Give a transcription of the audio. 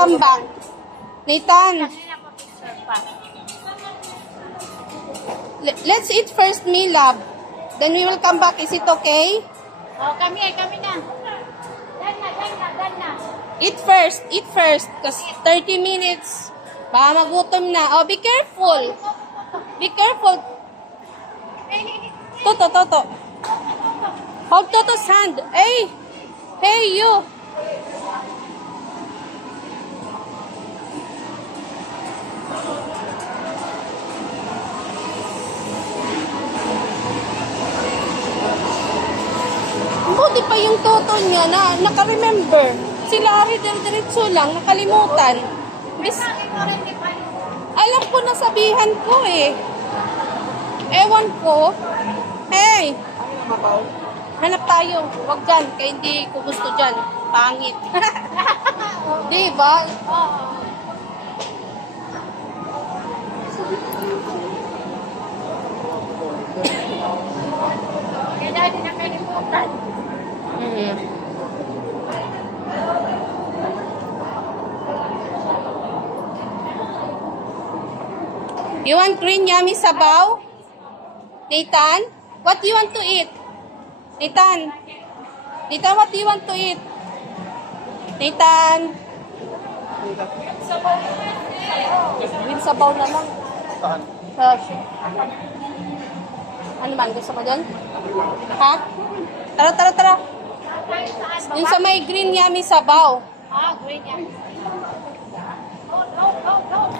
Come back. Nathan. Let's eat first, me love. Then we will come back. Is it okay? Oh, kami na. Dan na. Eat first. Because 30 minutes. Baka magutom na. Oh, be careful. Be careful. Toto. Hold Toto's hand. Hey, you. Buti pa yung Toto niya na naka-remember. Si Larry, diretso lang, nakalimutan. Alam ko, nasabihan ko eh. Ewan ko. Hey! Hanap tayo. Huwag dyan, kaya hindi ko gusto dyan. Pangit. Diba? Kaya dahil nakalimutan. You want green yummy sabaw? Nathan? What do you want to eat? Nathan, what do you want to eat? Nathan? Green sabaw na lang. Ano man? Gusto mo dyan? Ha? Tara. Yung sa may green yummy sabaw. Green yummy. Go.